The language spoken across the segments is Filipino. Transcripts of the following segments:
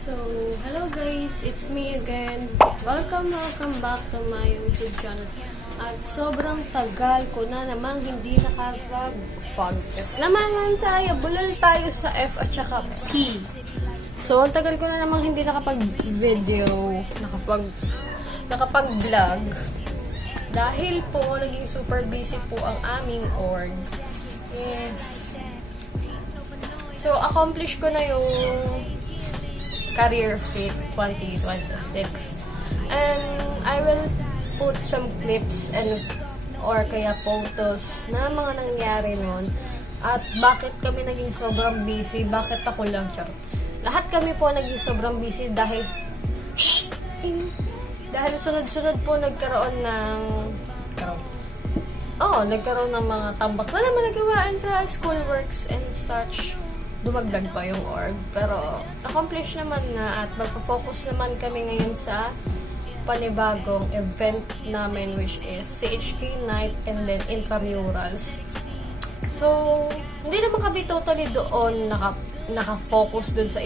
So, hello guys, it's me again. Welcome back to my YouTube channel. At sobrang tagal ko na namang hindi nakapag-fog F. Naman tayo, bulol tayo sa F at saka P. So, ang tagal ko na namang hindi nakapag-video, nakapag-vlog. Dahil po, naging super busy po ang aming org. Yes. So, accomplish ko na yung Career Fit 2026. And I will put some clips or kaya photos na mga nangyari nun. At bakit kami naging sobrang busy, bakit ako lang, charot. Lahat kami po naging sobrang busy dahil sunod-sunod po nagkaroon ng mga tambak na naman nagawaan sa schoolworks and such. Dumagdag pa yung org. Pero, accomplish naman na at magpo-focus naman kami ngayon sa panibagong event namin which is CHK Night and then Intramurals. So, hindi naman kami totally doon naka-focus doon sa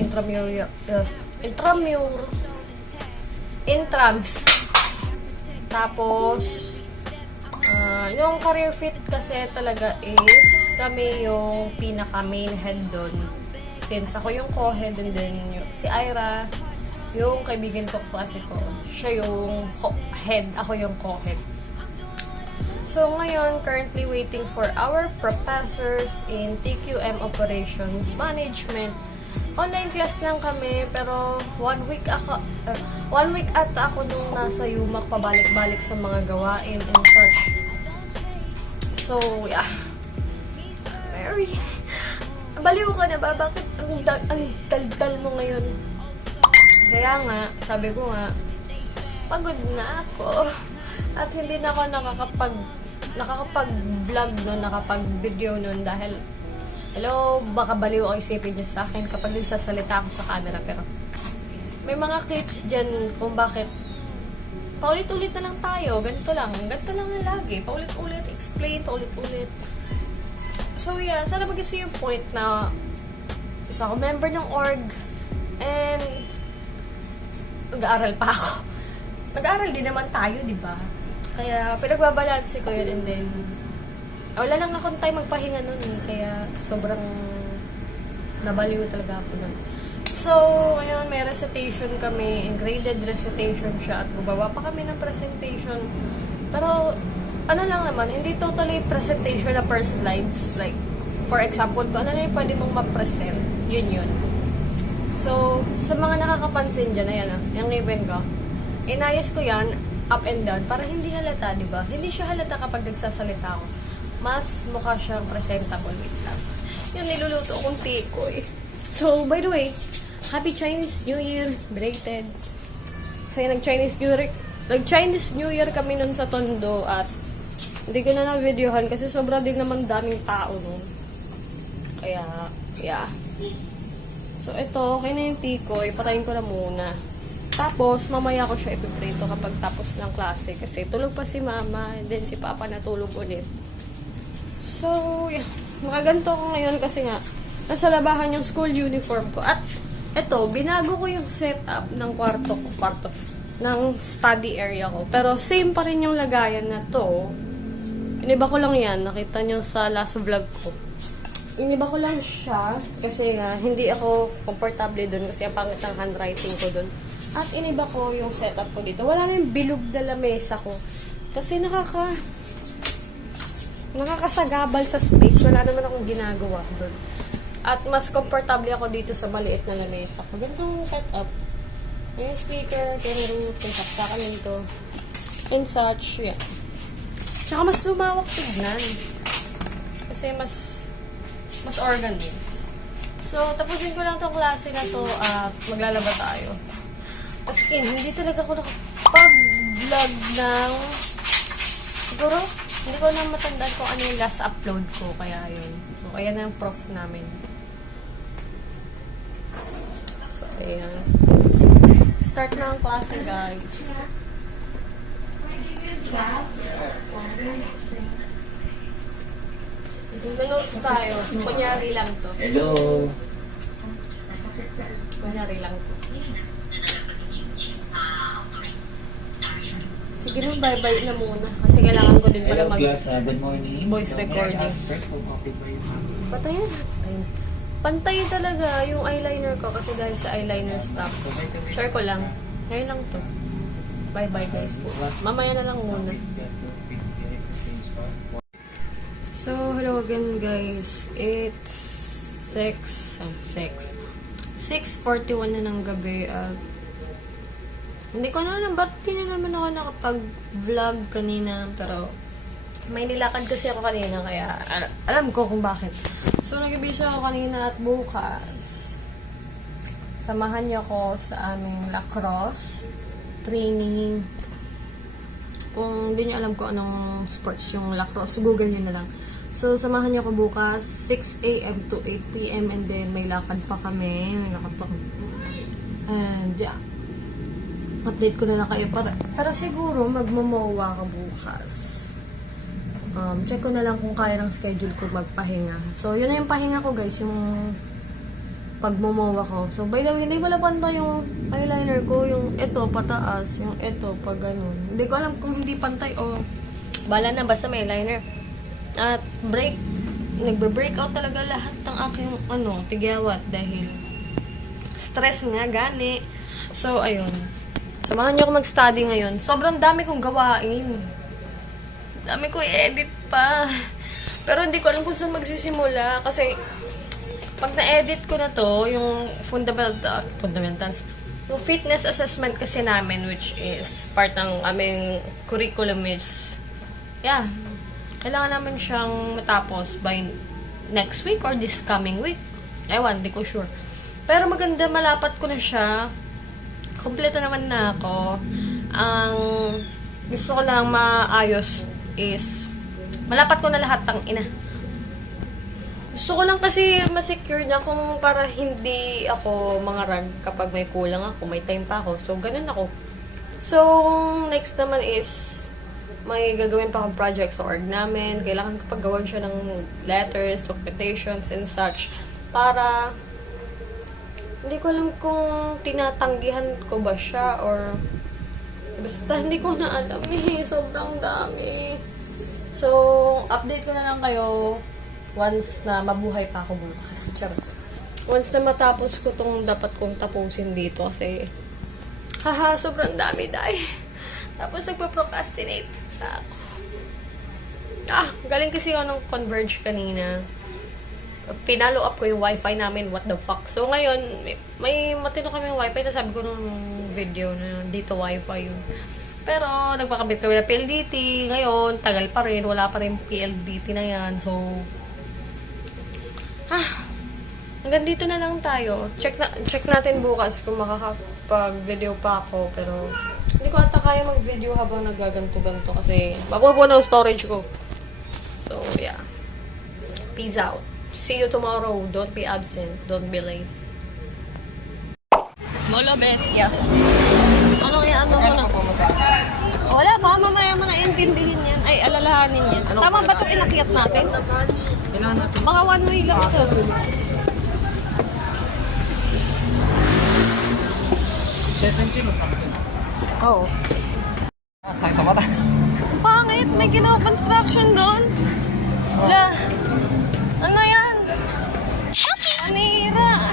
Intrams. Tapos, yung Career Fit kasi talaga is kami yung pinaka-main head doon. Since ako yung co-head and then si Ira, yung kaibigan ko klase ko, siya yung head, ako yung co-head. So ngayon, currently waiting for our professors in TQM Operations Management. Online class lang kami, pero 1 week ata ako nung nasa Yumak, pabalik-balik sa mga gawain and such. So, yeah. Mary, baliw ka na ba? Bakit ang daldal mo ngayon? Kaya nga, sabi ko nga, pagod na ako. At hindi na ako nakakapag-vlog nun, nakapag-video nun dahil, hello, baka baliw ang isipin niyo sa akin kapag nagsasalita ako sa camera. Pero, may mga clips dyan kung bakit paulit-ulit na lang tayo. Ganito lang na lagi. Paulit-ulit, explain, paulit-ulit. So yeah, sana mag-isi yung point na isa ako member ng org and nag-aaral pa ako. Nag-aaral din naman tayo, di ba? Kaya pinagbabalanse ko yun and then wala lang akong time magpahinga nun eh. Kaya sobrang nabaliw talaga ako nun. So, ngayon may recitation kami, and graded recitation siya at gumawa pa kami ng presentation. Pero ano lang naman, hindi totally presentation na per slides. Like, for example, kung ano na yung pwede mong ma-present, yun. So, sa mga nakakapansin dyan, ayan yung ngipin ko, inayos ko yan, up and down, para hindi halata, di ba? Hindi siya halata kapag nagsasalita ako. Mas mukha siyang presentable, wait lang. Yung niluluto kong tikoy. So, by the way, Happy Chinese New Year, belated. Kasi nag-Chinese New Year kami nun sa Tondo at hindi ko na na-videohan kasi sobra din naman daming tao nun. Kaya, yeah. So, ito, okay na yung tikoy. Patayin ko na muna. Tapos, mamaya ko siya ipiprito kapag tapos ng klase. Kasi tulog pa si mama and then si papa natulog ulit. So, yeah. Nakaganto ko ngayon kasi nga, nasa labahan yung school uniform ko. At, ito, binago ko yung setup ng kwarto ng study area ko. Pero, same pa rin yung lagayan na to. Iniba ko lang yan. Nakita nyo sa last vlog ko. Iniba ko lang siya kasi hindi ako komportable dun kasi ang pangit ng handwriting ko dun. At iniba ko yung setup ko dito. Wala na yung bilog na lamesa ko. Kasi nakakasagabal sa space. Wala naman akong ginagawa dun. At mas komportable ako dito sa maliit na lamesa ko. Ganitong setup. Yung speaker, camera, yung saksakan nito. And such, yeah. Tsaka mas lumawak tignan. Kasi mas organized. So, tapusin ko lang tong klase na to at maglalaba tayo. As in, hindi talaga ako nakapag-vlog ng siguro, hindi ko na matandaan kung ano yung last upload ko. Kaya yun. So, ayan na yung prof namin. So, ayan. Start na ang klase, guys. Mag-notes tayo. Kunyari lang to. Hello. Kunyari lang to. Sige na, bye-bye na muna. Kasi kailangan ko din pala Hello, class. Good morning. voice So, may I recording. ask first for coffee for you, ma'am? Pantay na. Pantay talaga yung eyeliner ko kasi dahil sa eyeliner stop. So, by the way, Share ko lang. Ngayon lang to. Bye-bye guys po. Mamaya na lang muna. So, hello again guys. It's 6:41 na ng gabi at hindi ko na alam ba't di na naman ako nakapag-vlog kanina pero may nilakad kasi ako kanina kaya alam ko kung bakit. So, nag-ibisa ako kanina at bukas samahan niyo ako sa aming lacrosse training. Kung hindi niyo alam kung anong sports yung lacrosse, google niyo na lang. So, samahan niyo ako bukas, 6 a.m. to 8 p.m. and then may lakad pa kami. And yeah, update ko na lang kayo. Para siguro, magmamowa ka bukas. Check ko na lang kung kaya ng schedule ko magpahinga. So, yun na yung pahinga ko guys, yung pagmomowa ko. So, by the way, hindi wala pantay yung eyeliner ko. Yung ito, pataas. Yung ito, pag ganun. Hindi ko alam kung hindi pantay o bala na, basta may eyeliner. At nagbe-breakout talaga lahat ng aking tigyawat dahil stress nga gani. So ayun, samahan niyo ako mag-study ngayon. Sobrang dami kong gawain, dami ko i-edit pa, pero hindi ko alam kung saan magsisimula kasi pag na-edit ko na to, yung fundamentals, yung fitness assessment kasi namin, which is part ng aming curriculum, is kailangan naman siyang matapos by next week or this coming week. Ewan, di ko sure. Pero maganda, malapat ko na siya. Kompleto naman na ako. Ang gusto ko lang maayos is malapat ko na lahat ng ina. Gusto ko lang kasi ma-secure na kung para hindi ako mangarag kapag may kulang ako, may time pa ako. So, ganun ako. So, next naman is may gagawin pa akong project sa org namin. Kailangan ko paggawan siya ng letters, documentations, and such. Para, hindi ko alam kung tinatanggihan ko ba siya or basta hindi ko na alam eh. Sobrang dami. So, update ko na lang kayo once na mabuhay pa ako bukas. Charot. Once na matapos ko tong dapat kong tapusin dito kasi sobrang dami dahil. Tapos nagpa-procrastinate ako. Galing kasi ako ng Converge kanina. Pinalo up ko yung wifi namin. What the fuck? So ngayon, may matino kami yung wifi na sabi ko nung video na dito wifi yun. Pero nagpakabit kami na PLDT. Ngayon, tagal pa rin. Wala pa rin PLDT na yan. So, hanggang dito na lang tayo. Check natin bukas kung makakapag-video pa ako. Pero hindi ko ata kaya mag-video habang nagaganto-ganto kasi mapupuno na storage ko. So, yeah. Peace out. See you tomorrow. Don't be absent. Don't be late. Molo, bestia. Anong i-ano mo na? Wala pa. Mamaya mo na intindihin yan. Ay, alalahanin yan. Tama ba itong inakyat natin? Baka one way lang ito. 17 o something? Oo. Sakit sa mata. Pangit, may ginawa construction doon. Wala. Ano yan? Anira.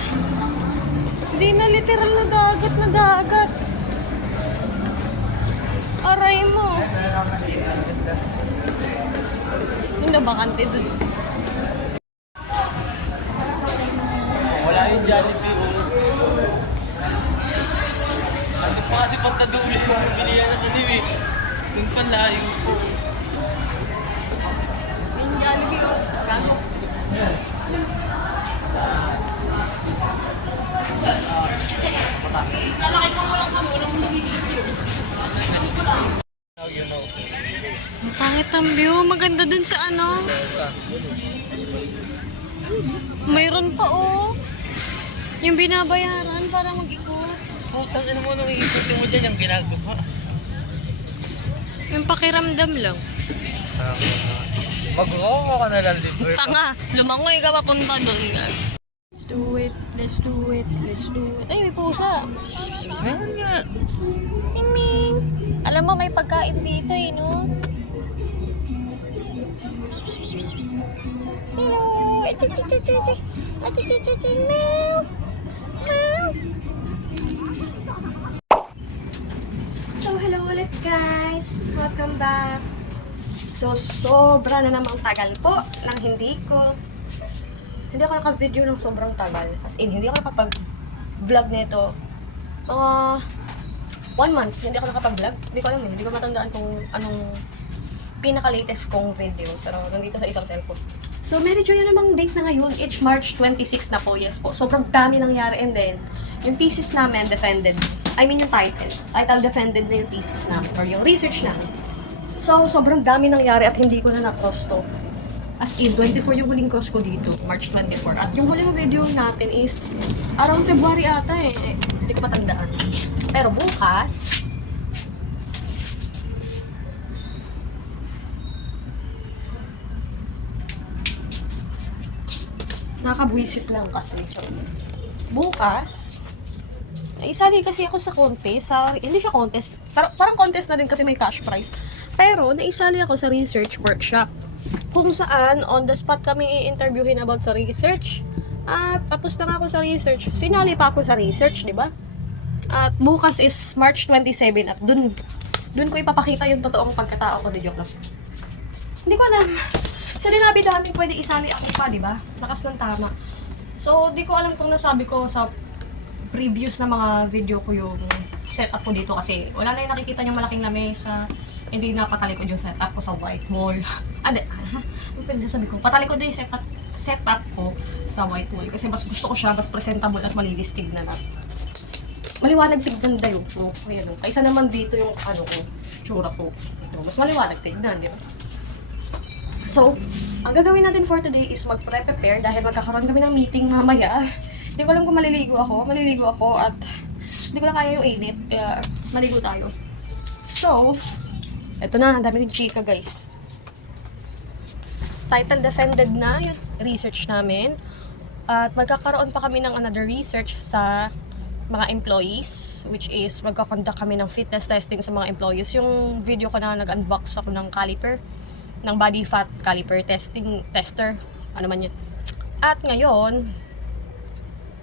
Hindi na literal na dagat. Aray mo. Hindi na bakante doon. Wala yung Jollibee. Hindi pa kasi pagtaduli yung bilihan ako niyo eh. Doon pa layo po. Yung Jollibee, gago. Lalaki ko mo lang kami, walang nagigis yun. Ang pangit ang view, maganda dun sa ano. Mayroon pa yung binabayaran para mag-ikot. Putang ina mo nung iikutin mo dyan yung ginagawa. Yung pakiramdam lang. Mag-walk ka na lang, liver. Tanga, lumangoy ka papunta doon nga. do it. Let's do it. Let's do it. Ay, may pusa. Meron nga. Ming. Alam mo, may pagkain dito eh, no? Hello. Meow. Meow. So, hello ulit guys. Welcome back. So, sobra na namang tagal po nang hindi ako naka-video ng sobrang tagal. As in, hindi ako nakapag-vlog nito. Mga 1 month, hindi ako nakapag-vlog. Hindi ko alam eh. Hindi ko matandaan kung anong pinaka-latest kong video. Pero nandito sa isang cellphone. So, medyo yun namang date na ngayon. It's March 26 na po. Yes po. Sobrang dami nangyari. And then, yung thesis namin defended. I mean, yung title. Title defended na yung thesis namin. Or yung research namin. So, sobrang dami nangyari at hindi ko na na-cross to. As in, 24 yung huling cross ko dito, March 24. At yung huling video natin is around February ata eh. Hindi ko matandaan. Pero bukas, nakabwisit lang kasi. Bukas, naisali kasi ako sa contest. Hindi siya contest. Parang contest na din kasi may cash prize. Pero, naisali ako sa research workshop. Kung saan, on the spot kami i-interviewin about sa research. At tapos na ako sa research. Sinali pa ako sa research, di ba? At bukas is March 27 at dun ko ipapakita yung totoong pagkatao ko, di joke lang. Hindi ko alam. Sa dinabi-dami pwede isali ako pa, di ba? Lakas ng tama. So, di ko alam kung nasabi ko sa previous na mga video ko yung setup ko dito kasi wala na yung nakikita niyo malaking lamesa. Hindi na patalikod yung setup ko sa white wall. Ano pwede sabi ko? Patalikod din yung setup ko sa white wall. Kasi mas gusto ko siya, mas presentable at malinis tignan na. Maliwanag tignan dayo. No? Ayan, no? Kaysa naman dito yung ano ko, tsura ko. No? Mas maliwanag tignan, di ba? So, ang gagawin natin for today is mag-prepare dahil magkakaroon kami ng meeting mamaya. Hindi ko alam kung maliligo ako at hindi ko na kaya yung init. Kaya maligo tayo. So, eto na, ang dami ng chika guys. Title defended na yung research namin. At magkakaroon pa kami ng another research sa mga employees, which is magkakonduct kami ng fitness testing sa mga employees. Yung video ko na nag-unbox ako ng caliper, ng body fat caliper tester, ano man yun. At ngayon,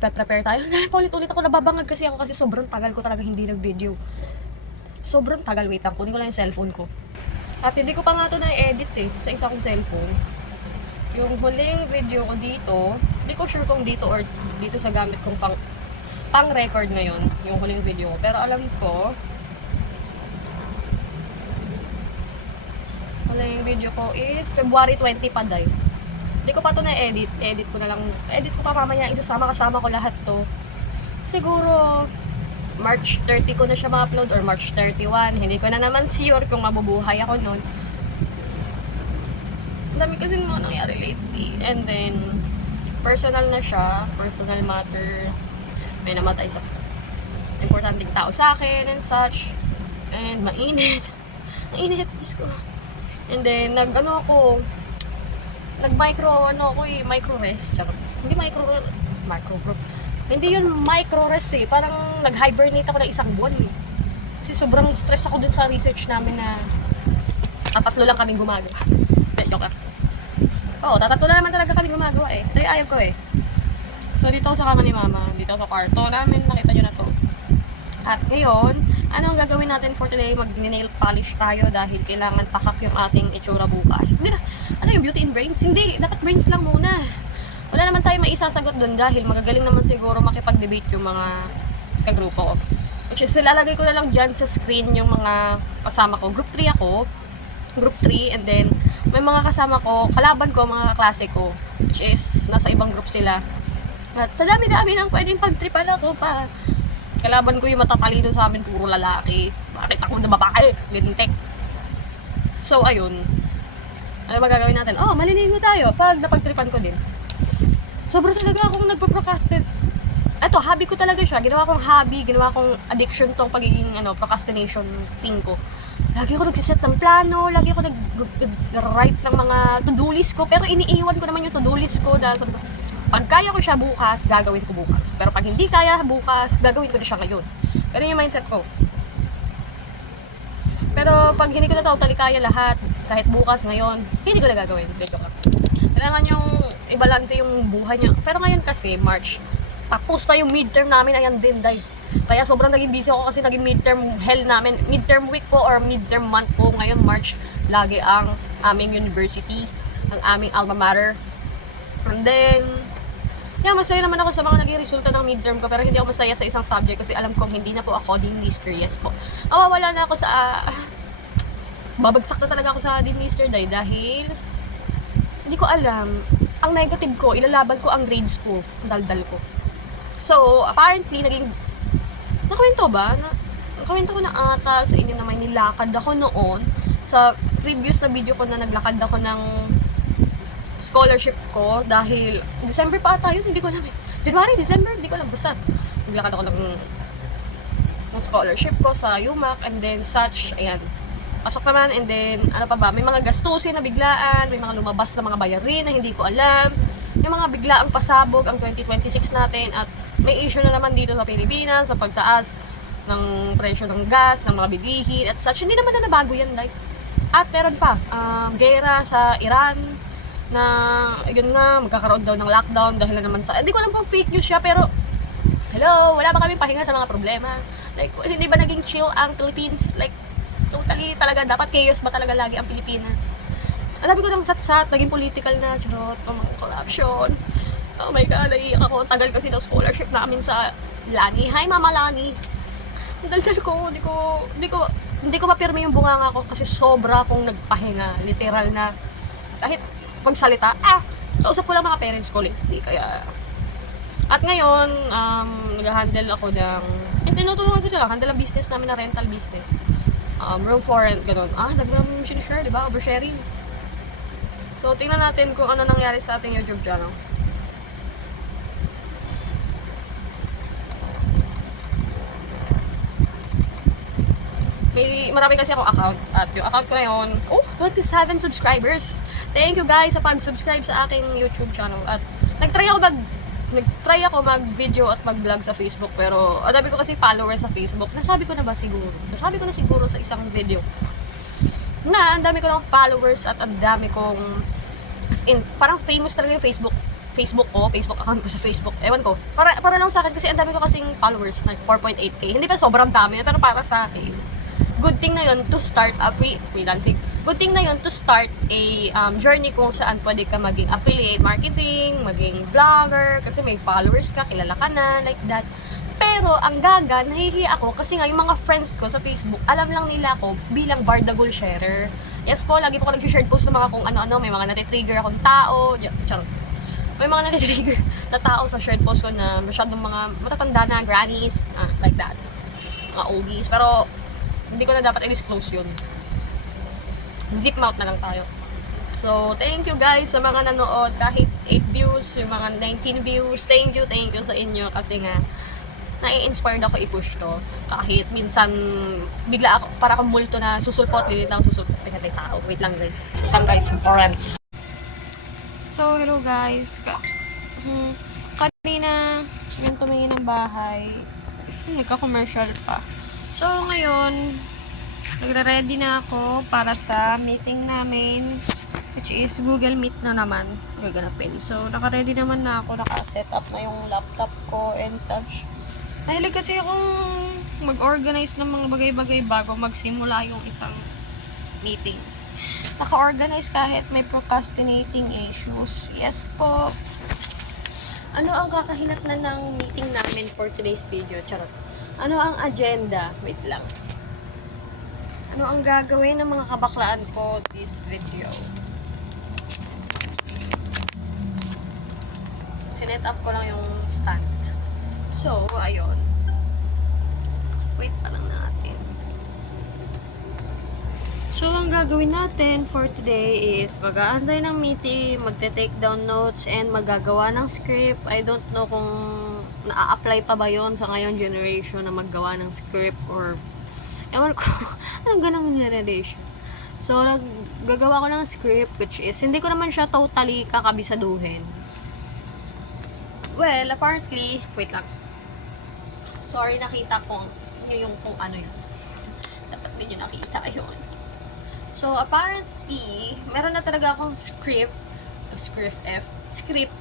prepare tayo. Paulit-ulit ako nababangag kasi sobrang tagal ko talaga hindi nag-video. Sobrang tagal, wait lang, kunin ko lang yung cellphone ko. At hindi ko pa nga ito na-edit eh, sa isa kong cellphone. Yung huling video ko dito, hindi ko sure kung dito or dito sa gamit kong pang-record ngayon, yung huling video ko. Pero alam ko, huling video ko is February 20 pa day. Hindi ko pa ito na-edit, edit ko pa mamaya, kasama ko lahat to. Siguro, March 30 ko na siya ma-upload or March 31. Hindi ko na naman sure kung mabubuhay ako nun. Ang dami kasing mga nangyari lately. And then, personal na siya. Personal matter. May namatay sa importanteng tao sa akin and such. And mainit. Mainit, Diyos ko. And then, micro rest. Hindi micro group. Hindi yun micro-rest eh. Parang nag-hibernate ako ng isang buwan eh. Kasi sobrang stress ako dun sa research namin na tatatlo lang kaming gumagawa. Joke lang. Oo, tatatlo na naman talaga kaming gumagawa eh. Dahil ayaw ko eh. So dito ako sa kama ni mama. Dito ako sa kwarto namin. Nakita nyo na to. At ngayon, ano ang gagawin natin for today? Mag-nail polish tayo dahil kailangan pakak yung ating itsura bukas. Hindi na. Ano yung beauty in brains? Hindi. Dapat brains lang muna. Wala naman tayo maisasagot doon dahil magagaling naman siguro makipag-debate yung mga kagrupo ko. Which is, ilalagay ko na lang dyan sa screen yung mga kasama ko. Group 3 ako. Group 3. And then, may mga kasama ko, kalaban ko, mga kaklase ko. Which is, nasa ibang group sila. At sa dami-dami nang pwedeng pagtripan ako pa. Kalaban ko yung matatalino sa amin, puro lalaki. Bakit ako na babae? Lintik. So, ayun. Ano magagawin natin? Oh, maliligo tayo. Pag napagtripan ko din. Sobrang talaga akong nagpa-procrastinate. Ito, hobby ko talaga siya. Ginawa kong hobby, ginawa kong addiction tong pagiging procrastination thing ko. Lagi ako nagsiset ng plano, lagi ako nag-write ng mga to-do list ko, pero iniiwan ko naman yung to-do list ko dahil sabi ko, Pag kaya ko siya bukas, gagawin ko bukas. Pero pag hindi kaya bukas, gagawin ko na siya ngayon. Ganun yung mindset ko. Pero pag hindi ko na totally kaya lahat, kahit bukas, ngayon, hindi ko na gagawin. Medyo ka. Kailangan yung i-balance yung buhay niya. Pero ngayon kasi, March, tapos na yung midterm namin, ayan din, day. Kaya sobrang naging busy ako kasi naging midterm hell namin. Midterm week po or midterm month po ngayon, March. Lagi ang aming university, ang aming alma mater. And then, yeah, masaya naman ako sa mga naging resulta ng midterm ko. Pero hindi ako masaya sa isang subject kasi alam kong hindi na po ako din Mr. Yes po. Wala na ako sa... babagsak na talaga ako sa din Mr. Day dahil hindi ko alam. Ang negative ko, ilalaban ko ang grades ko, ang daldal ko. So, apparently, naging... Nakwento ba? Nakwento ko na ata sa inyo na may nilakad ako noon sa previous na video ko na naglakad ako ng scholarship ko dahil December pa ata yun, hindi ko alam eh. January, December, hindi ko alam. Basta, naglakad ako ng scholarship ko sa UMAC and then such, ayan. Pasok naman and then, ano pa ba, may mga gastusin na biglaan, may mga lumabas na mga bayarin na hindi ko alam, may mga biglaang pasabog ang 2026 natin at may issue na naman dito sa Pilipinas sa pagtaas ng presyo ng gas, ng mga bilihin at such. Hindi naman na nabago yan, like. At meron pa, gera sa Iran na, yun nga, magkakaroon daw ng lockdown dahil na naman sa, hindi ko alam kung fake news siya, pero, hello, wala ba kami pahinga sa mga problema? Like, hindi ba naging chill ang Philippines? Like, totally talaga, dapat chaos ba talaga lagi ang Pilipinas? Ang dami ko ng sat-sat, naging political na, charot, corruption. Oh my God, naiiyak ako. Tagal kasi daw scholarship namin sa Lani. Hi, Mama Lani. Ang daldal ko, hindi ko mapirma yung bunganga ko kasi sobra akong nagpahinga. Literal na, kahit pagsalita, kausap ko lang mga parents ko lately. Kaya, at ngayon, nag-handle ako ng, tinutulungan ko sila, handle ang business namin na rental business. Room for rent, ganun. Naglang sinishare, di ba? Oversharing. So, tingnan natin kung ano nangyari sa ating YouTube channel. Marami kasi akong account at yung account ko na yun, 27 subscribers. Thank you guys sa pag-subscribe sa aking YouTube channel at nagtry ako mag-video at mag-vlog sa Facebook pero ang dami ko kasi followers sa Facebook. Nasabi ko na siguro sa isang video na ang dami ko ng followers at ang dami kong as in, parang famous talaga yung Facebook account ko sa Facebook. Ewan ko. Para lang sa akin kasi ang dami ko kasing followers na 4.8k. Hindi pa sobrang dami pero para sa akin good thing na yun to start a freelancing. Good thing na yun to start a journey kung saan pwede ka maging affiliate marketing, maging vlogger, kasi may followers ka, kilala ka na, like that. Pero ang gaga, nahihiya ako kasi nga yung mga friends ko sa Facebook, alam lang nila ako bilang Bardagul sharer. Yes po, lagi po ako nag-share post ng mga kung ano-ano, may mga natitrigger akong tao, charot. May mga natitrigger na tao sa shared post ko na masyadong mga matatanda na grannies, like that. Mga oldies, pero hindi ko na dapat i-disclose yun. Zip mouth na lang tayo. So, thank you guys sa mga nanood. Kahit 8 views, yung mga 19 views. Thank you sa inyo. Kasi nga, nai-inspired ako i-push to. Kahit minsan, bigla ako, para akong multo na susulpot, lilitaw, susulpot. May tao. Wait lang guys. Foreign. So, hello guys. Kanina, yung tumingin ng bahay. Nagka-commercial pa. So, ngayon, nagre-ready na ako para sa meeting namin, which is Google Meet na naman gaganapin. So, naka-ready naman na ako, naka-set up na yung laptop ko and such. Mahilig kasi akong mag-organize ng mga bagay-bagay bago magsimula yung isang meeting. Naka-organize kahit may procrastinating issues. Yes po. Ano ang kakahinat na ng meeting namin for today's video? Charot. Ano ang agenda? Wait lang. Ano ang gagawin ng mga kabaklaan ko this video? Sinet up ko lang yung stand. So, ayun. Wait pa lang natin. So, ang gagawin natin for today is mag-aantay ng meeting, magte-take down notes, and magagawa ng script. I don't know kung na-apply pa ba yon sa ngayon generation na maggawa ng script or ewan ko, anong ganang generation. So, gagawa ko ng script which is, hindi ko naman siya totally kakabisaduhin. Well, apparently, wait lang. Sorry, nakita ko yung kung ano yun. Dapat din nyo nakita yun. So, apparently, meron na talaga akong script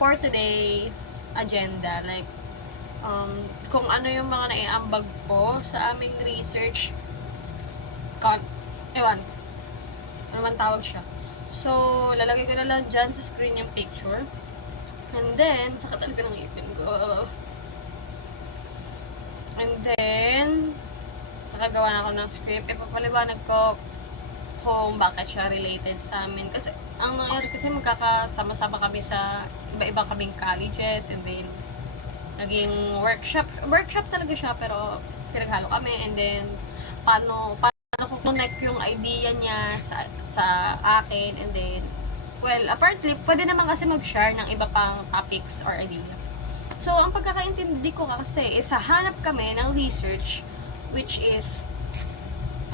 for today's agenda. Like, kung ano yung mga naiambag ko sa aming research. Ewan. Ano man tawag siya. So, lalagay ko na lang dyan sa screen yung picture. And then, saka talaga ng ipin ko. And then, nakagawa na ako ng script. Ipapaliwanag ko kung bakit siya related sa amin. Kasi, ang nangyari kasi magkakasama-sama kami sa iba-iba kaming colleges. And then, naging workshop talaga siya, pero pinaghalo kami. And then, paano ko connect yung idea niya sa akin. And then, well, apparently, pwede naman kasi mag-share ng iba pang topics or idea. So, ang pagkakaintindi ko kasi is hanap kami ng research, which is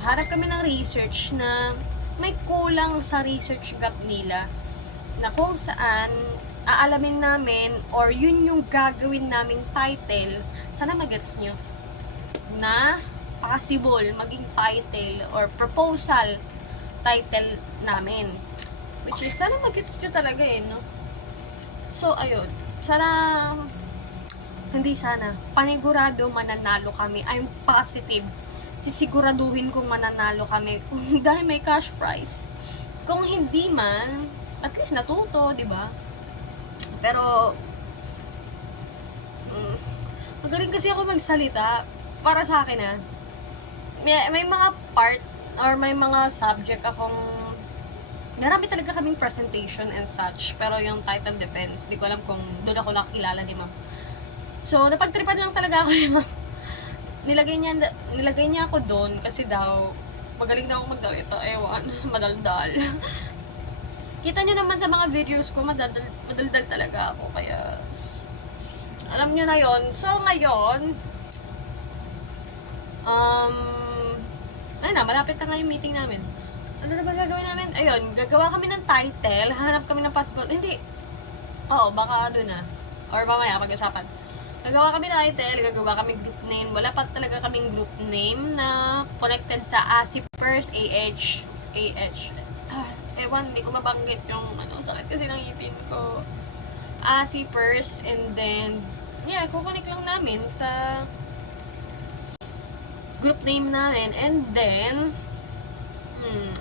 hanap kami ng research na may kulang sa research gap nila, na kung saan aalamin namin or yun yung gagawin naming title. Sana magets nyo na possible maging title or proposal title namin, which is sana magets nyo talaga no. So ayun, panigurado mananalo kami. I'm positive, sisiguraduhin kong mananalo kami dahil may cash prize. Kung hindi man, at least natuto, di ba? Pero magaling kasi ako magsalita para sa akin may mga part or may mga subject akong marami talaga kaming presentation and such, pero yung title defense, di ko alam kung doon ako nakilala ni ma'am. So, napagtripan lang talaga ako ni ma'am. Nilagay niya ako doon kasi daw magaling daw ako magsalita, ewan, madaldal. Kita nyo naman sa mga videos ko, madaldal talaga ako, kaya alam nyo na yon. So, ngayon, ayun na, malapit na nga yung meeting namin. Ano na ba gagawin namin? Ayun, gagawa kami ng title, hanap kami ng possible, hindi, baka doon na, or mamaya, pag-usapan. Gagawa kami ng title, gagawa kami group name, wala pa talaga kaming group name na connected sa ASIPers, ewan, hindi ko mabanggit yung, sakit kasi ng ipin ko. ASIPers, and then, kukonek lang namin sa group name namin, and then,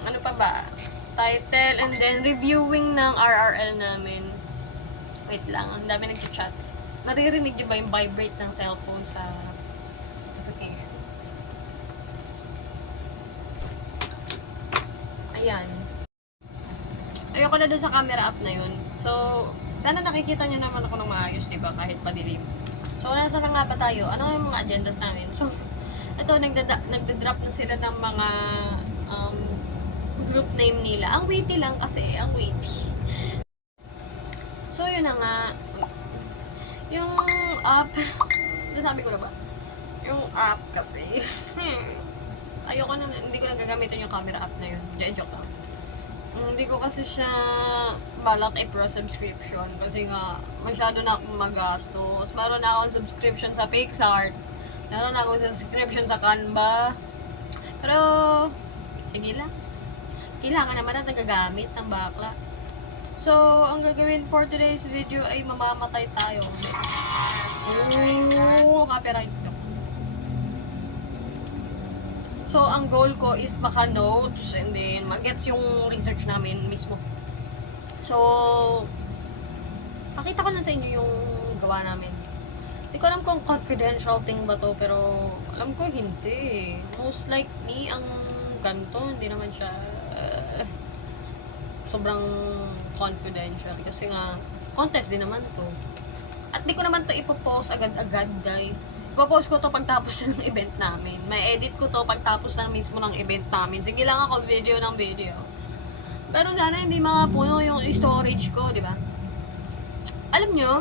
ano pa ba? Title, and then reviewing ng RRL namin. Wait lang, ang dami nag-chat. Naririnig nyo ba yung vibrate ng cellphone sa notification? Ayan. Ayoko na dun sa camera app na yun. So, sana nakikita nyo naman ako ng maayos, diba? Kahit madilim. So, nasa na nga ba tayo? Ano yung mga agendas namin? So, ito, nagda-drop na sila ng mga group name nila. Ang witty lang kasi, ang witty. So, yun na nga. Yung app, nasabi ko na ba? Yung app kasi, ayoko na, hindi ko na gagamitin yung camera app na yun. Joke lang. Hindi ko kasi siya balak i-pro subscription kasi nga masyado na akong magastos. Meron na akong subscription sa PixArt. Meron na akong subscription sa Canva. Pero, sige lang. Kailangan naman na nagagamit ng bakla. So, ang gagawin for today's video ay mamamatay tayo. Copyright. So, ang goal ko is maka-notes and then mag-gets yung research namin mismo. So, pakita ko lang sa inyo yung gawa namin. Hindi ko alam kung confidential thing ba to, pero alam ko hindi. Most likely, ang ganito, hindi naman siya sobrang confidential. Kasi nga, contest din naman to. At di ko naman to ipopost agad-agad, guys. Ipopost ko to pagtapos ng event namin. May edit ko to pagtapos na mismo ng event namin. Sige lang ako video ng video. Pero sana hindi mapuno yung storage ko, di ba? Alam nyo,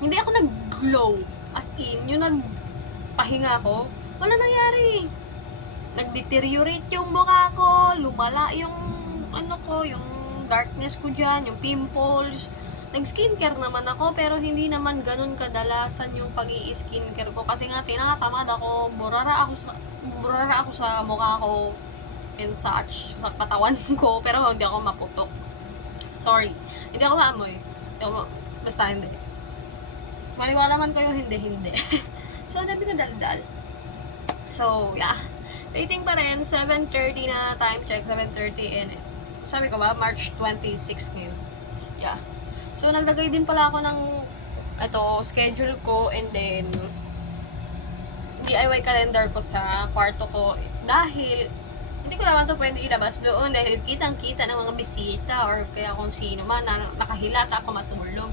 hindi ako nag-glow. As in, yung nagpahinga ko, wala nangyari. Nag-deteriorate yung mukha ko, lumala yung yung darkness ko dyan, yung pimples. nag-skincare naman ako, pero hindi naman ganun kadalasan yung pag-i-skincare ko. Kasi nga, tinakatamad ako, burara ako sa mukha ko and such, sa katawan ko, pero hindi ako maputok. Sorry. Hindi ako maamoy. Basta hindi. Maniwala man kayo, hindi. So, ang dami na daldal. So, yeah. Waiting pa rin, 7:30 na time check, 7:30 and sabi ko ba, March 26 ngayon. Yeah. So, naglagay din pala ako ng schedule ko and then DIY calendar ko sa kwarto ko dahil hindi ko naman to pwede ilabas doon dahil kitang-kita ng mga bisita or kaya kung sino man na nakahilata ako matulog.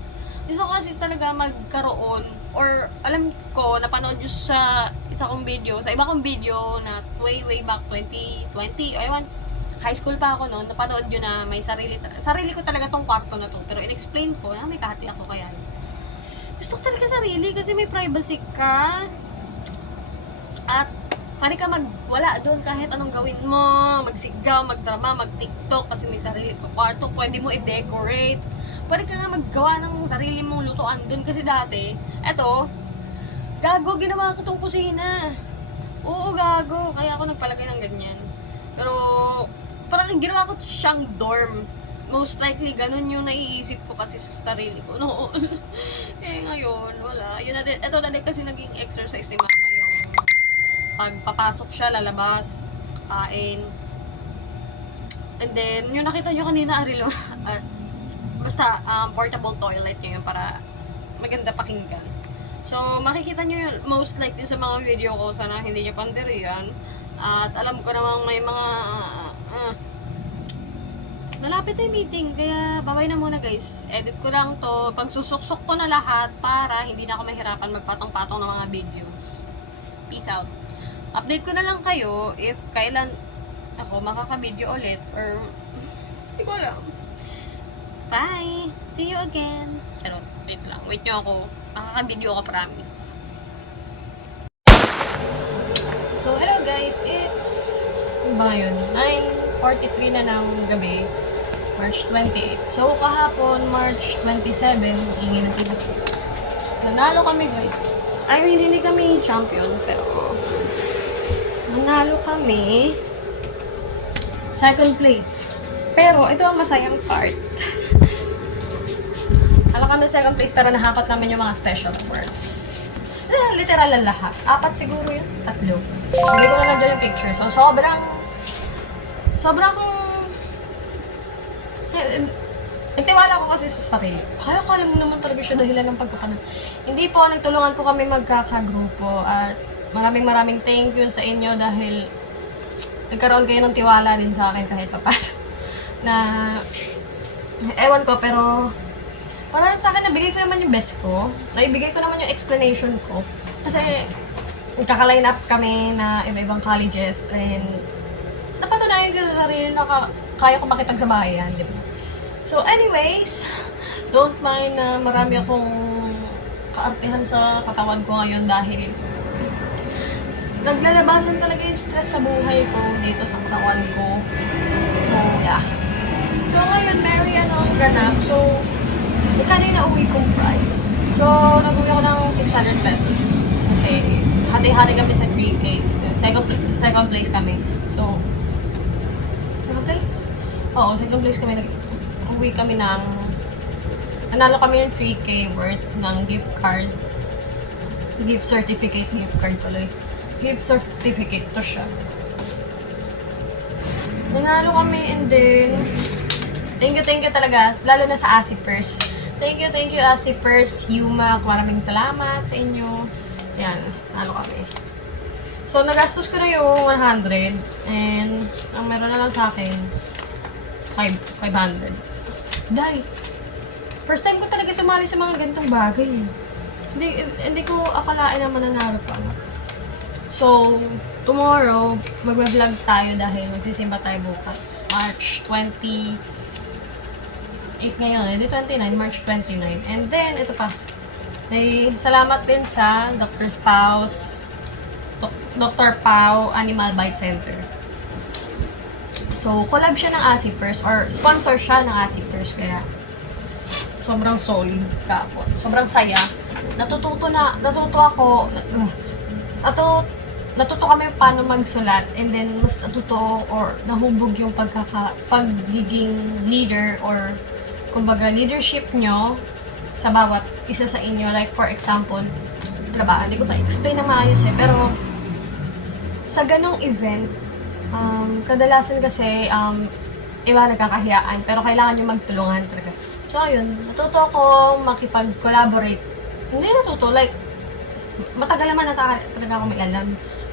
Gusto ko kasi talaga magkaroon or alam ko, napanood nyo sa iba kong video na way back 2020, ewan, high school pa ako noon, napanood nyo na may sarili ko talaga tong kwarto na to, pero in-explain ko na may kahati ako kaya. Gusto ko talaga sarili kasi may privacy ka at pwede ka magwala doon kahit anong gawin mo, magsigaw, magdrama, mag-tiktok kasi may sarili ko kwarto, pwede mo i-decorate. Pwede ka nga maggawa ng sarili mong lutuan dun kasi dati, gago, ginawa ko tong kusina. Oo, gago. Kaya ako nagpalagay ng ganyan. Pero, parang ginawa ko siyang dorm. Most likely, ganun yung naiisip ko kasi sa sarili ko. No. Ngayon, wala. Yun na din. Ito na din kasi naging exercise ni mama yung pagpapasok siya, lalabas, kain. And then, yung nakita nyo kanina, Arilo, basta, portable toilet nyo yun para maganda pakinggan. So, makikita nyo yun most likely sa mga video ko. Sana hindi nyo pandirian. At alam ko namang may mga malapit na yung meeting. Kaya, babay na muna guys. Edit ko lang to. Pagsusuksok ko na lahat para hindi na ako mahirapan magpatong-patong ng mga videos. Peace out. Update ko na lang kayo if kailan ako makaka-video ulit or hindi ko alam. Bye! See you again! Charot, wait lang. Wait nyo ako. Makaka-video ako, promise. So, hello guys! It's, ba yun? 9:43 na ng gabi. March 28. So, kahapon, March 27, ingin ng TV. Nanalo kami guys. I mean, hindi kami champion, pero nanalo kami. Second place. Pero, ito ang masayang part. Alam kami second place pero nahakot namin yung mga special awards. Literal lang lahat. 4 siguro yun. 3. Hindi ko na lang dyan yung picture. So, sobrang kong nagtiwala ko kasi sa sarili. Kaya ko alam naman talaga siya dahilan ng pagkapanan. Hindi po, nagtulungan po kami magkakagrupo at maraming thank you sa inyo dahil nagkaroon kayo ng tiwala din sa akin kahit paano. Na, ewan ko, pero para sa akin, nabigay ko naman yung best ko. Naibigay ko naman yung explanation ko. Kasi, nagkaka-line up kami na iba-ibang colleges and napatunayan ko sa sarili na kaya ko makipagsabayan, di ba? So, anyways, don't mind na marami akong kaartihan sa katawan ko ngayon dahil naglalabasan talaga yung stress sa buhay ko dito sa katawan ko. So, yeah. So, ngayon, Mary, ang ganap. So, magkano yung nauwi kong price? So, nag-uwi ako ng 600 pesos. Kasi, hati-hati kami sa 3K. Second place kami. So, second place? Oo, second place kami. Nag-uwi kami ng nanalo kami ng 3K worth ng gift card. Gift card pala. Gift certificates to siya. Nanalo kami and then thank you talaga. Lalo na sa Asipers. Thank you Asipers, Yuma. Maraming salamat sa inyo. Yan, nanalo kami. So, nagastos ko na yung 100 and ang meron na lang sa akin 500. Dahil first time ko talaga sumali sa mga ganitong bagay. Hindi ko akalain na mananalo pa. So, tomorrow, mag-vlog tayo dahil magsisimba tayo bukas. March 28 ngayon, hindi 29, March 29. And then, ito pa. Salamat din sa Dr. Pau Animal Bite Center. So, collab siya ng Asipers or sponsor siya ng Asipers. Kaya, sobrang solid kahapon. Sobrang saya. Natuto ako, natuto kami paano magsulat, and then mas natuto or nahubog yung pagiging leader, or kumbaga leadership nyo sa bawat isa sa inyo. Like for example, ano ba, hindi ko pa explain na maayos pero sa ganong event, kadalasan kasi, iba nagkakahiyaan, pero kailangan nyo magtulungan talaga. So, ayun, natuto ako makipag-collaborate. Hindi natuto, like, matagal naman talaga ako may alam.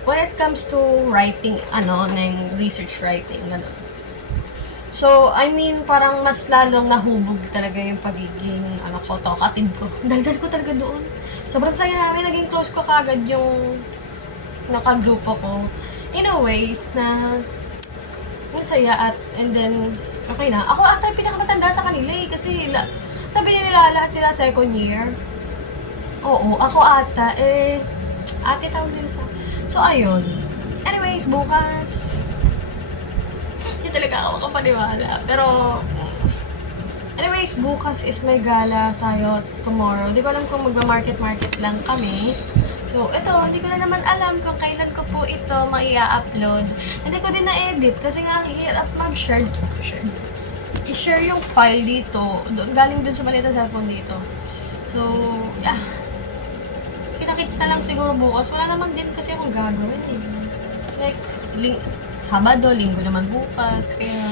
When it comes to writing, ng research writing, gano'n. So, I mean, parang mas lalong nahubog talaga yung pagiging, talkative ko. Daldal ko talaga doon. Sobrang saya namin, naging close ko kagad yung nakagrupo ko. In a way, na masaya and then, okay na. Ako ata yung pinakamatanda sa kanila kasi sabi nila lahat sila second year. Oo, ako ata, ate tawag nila sa. So, ayun. Anyways, bukas, hindi talaga ako kapaniwala. Pero, anyways, bukas is may gala tayo tomorrow. Hindi ko alam kung magma-market lang kami. So, ito, hindi ko na naman alam kung kailan ko po ito maia-upload. Hindi ko din na-edit kasi nga hirap mag-share. I-share yung file dito. Galing dun sa maliit na cellphone dito. So, yeah. Kita-kits na lang siguro bukas. Wala naman din kasi akong gagawin eh. Like, Sabado, Linggo naman bukas. Kaya,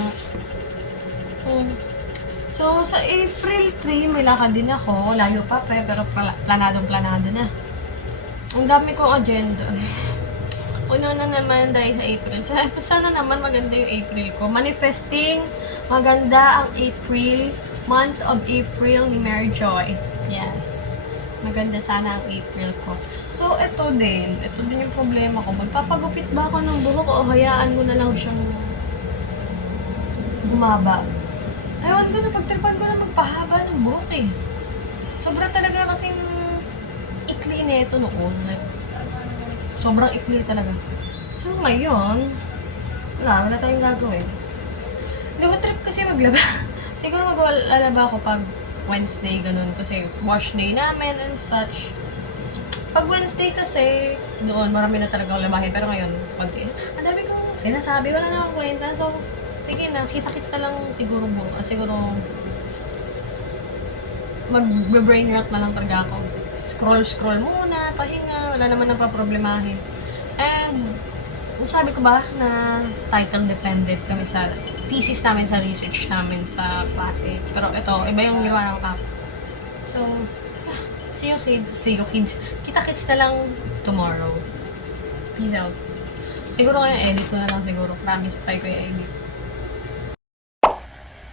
So, sa April 3, may lakad din ako. Layo pa pero planado na. Ang dami kong agenda. Una na naman dahil sa April. Sana naman maganda yung April ko. Manifesting, maganda ang April. Month of April ni Mary Joy. Yes. Maganda sana ang April ko. So, ito din yung problema ko. Magpapagupit ba ako ng buhok o hayaan mo na lang siyang gumaba? Ayawan ko na, pagtripan ko na magpahaba ng buhok eh. Sobra talaga kasing ikli na ito noon. Like, sobrang ikli talaga. So, ngayon, wala tayong gagawin. Hindi ko trip kasi maglaba. Siguro maglalaba ako pag Wednesday, ganun. Kasi wash day namin and such. Pag Wednesday kasi, doon marami na talagang labahin. Pero ngayon, konti. Ang dami kong sinasabi, wala na akong kwenta. So, sige na, kita-kits na lang siguro siguro mag-brain rot na lang talaga ako. Scroll muna, pahinga, wala naman nang paproblemahin. And, sabi ko ba na title dependent kami sa thesis namin, sa research namin sa klase. Pero ito, iba yung ginawa ng kap. So, see you kids. Kita-kits na lang tomorrow. Peace out. Siguro kaya edit ko na lang siguro. Promise, try ko yung edit.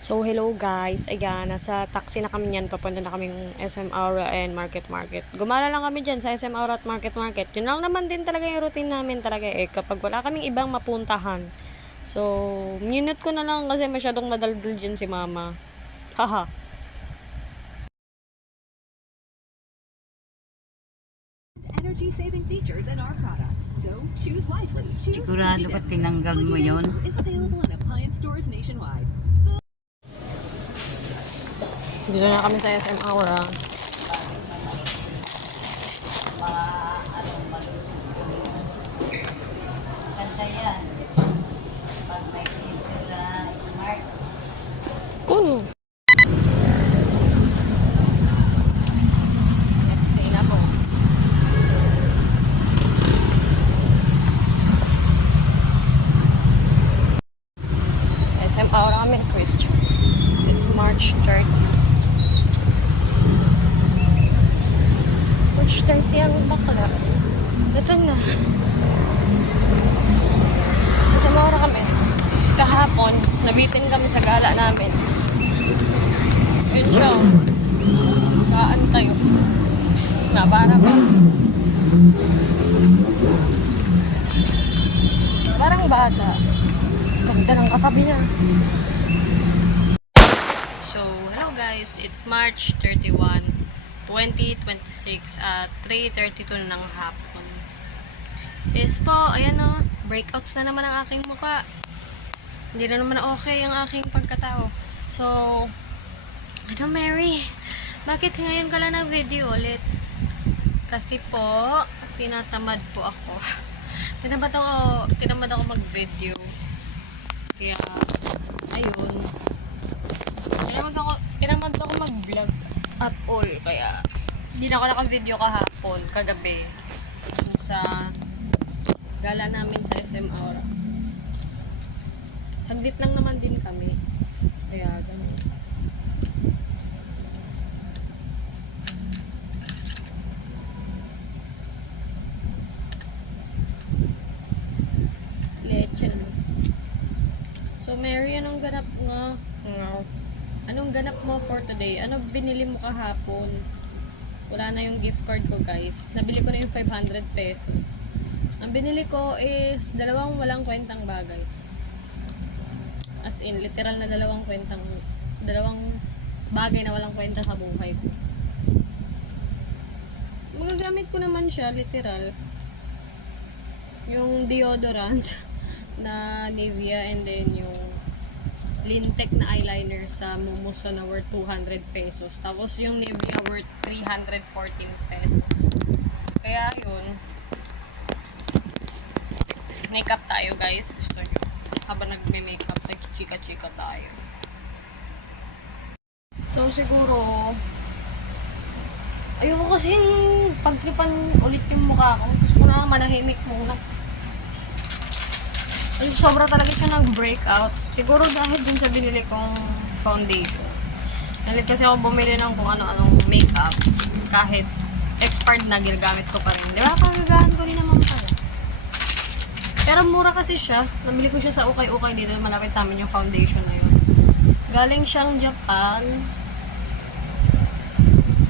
So, hello guys. Ayan, nasa taxi na kami niyan. Papunta na kaming SM Aura and Market. Gumala lang kami dyan sa SM Aura at Market. Yun lang naman din talaga yung routine namin talaga kapag wala kaming ibang mapuntahan. So, minute ko na lang kasi masyadong madaldal dyan si mama. Haha. Energy-saving features in our products. So, choose wisely. Sigurado ka tinanggal mo yun? Is available in appliance stores nationwide. Dito na kami sa SM Aura. Kanta yan. Pag may tira, smart. Kuno. Next day na po. SM Aura kami, Christian. It's March 30. March 30 ang bakla. Ito na. SM Aura kami. Kahapon, nabitin kami sa gala namin. Yun siya. Kaan tayo. Nabara ba? Parang bata. Ganda ng katabi niya. So, hello guys. It's March 31, 2026 at 3:32 ng hapon. Yes po, ayan o. Breakouts na naman ang aking mukha. Hindi na naman okay ang aking pagkatao. So, Mary, Bakit ngayon ka lang nag-video ulit? Kasi po, tinatamad po ako. tinamad ako mag-video. Kaya, ayun. Tinamad ako mag-vlog at all. Kaya, hindi na ako naka-video kahapon, kagabi. Sa gala namin sa SM Aura. Saglit lang naman din kami. Kaya, ganun. Leche. So, Mary, anong ganap nga? Anong ganap mo for today? Ano binili mo kahapon? Wala na yung gift card ko, guys. Nabili ko na yung 500 pesos. Ang binili ko is dalawang walang kwentang bagay. As in, literal na dalawang bagay na walang kwenta sa buhay ko. Magagamit ko naman siya, literal. Yung deodorant na Nivea, and then yung Lintec na eyeliner sa Mumuso na worth 200 pesos. Tapos yung Nivea worth 314 pesos. Kaya yun. Makeup tayo, guys. Gusto nyo. Habang nagme-makeup, nag-chika-chika tayo. So siguro, ayoko kasing pagtripan ulit yung mukha ko. Gusto ko na manahimik muna. Kasi sobra talaga siya nag-breakout. Siguro dahil dun sa binili kong foundation. Nalit kasi ako bumili ng kung ano-anong makeup. Kahit expired na, ginagamit ko pa rin. Di ba? Kagagahan ko rin naman pala. Pero mura kasi siya. Nabili ko siya sa ukay-ukay dito. Malapit sa amin yung foundation na yun. Galing siyang Japan.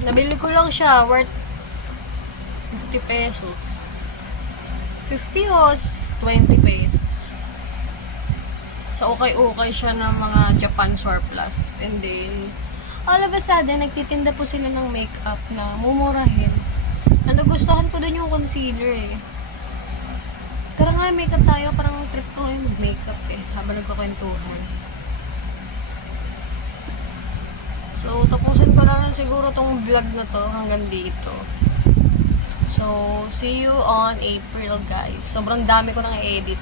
Nabili ko lang siya. Worth 50 pesos. 50 o 20 pesos. Sa ukay-ukay siya ng mga Japan surplus. And then, all of a sudden, nagtitinda po sila ng makeup na mumurahin. Nagustuhan ko dun yung concealer eh. Tara nga, makeup tayo. Parang trip ko ngayon mag-makeup eh. Habang nagkakwentuhan. So, tapusin ko na lang siguro tong vlog na to hanggang dito. So, see you on April, guys. Sobrang dami ko nang i-edit.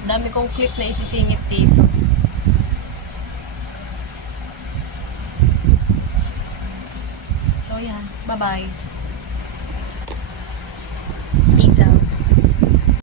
Dami kong clip na isisingit dito. So, yeah. Bye-bye.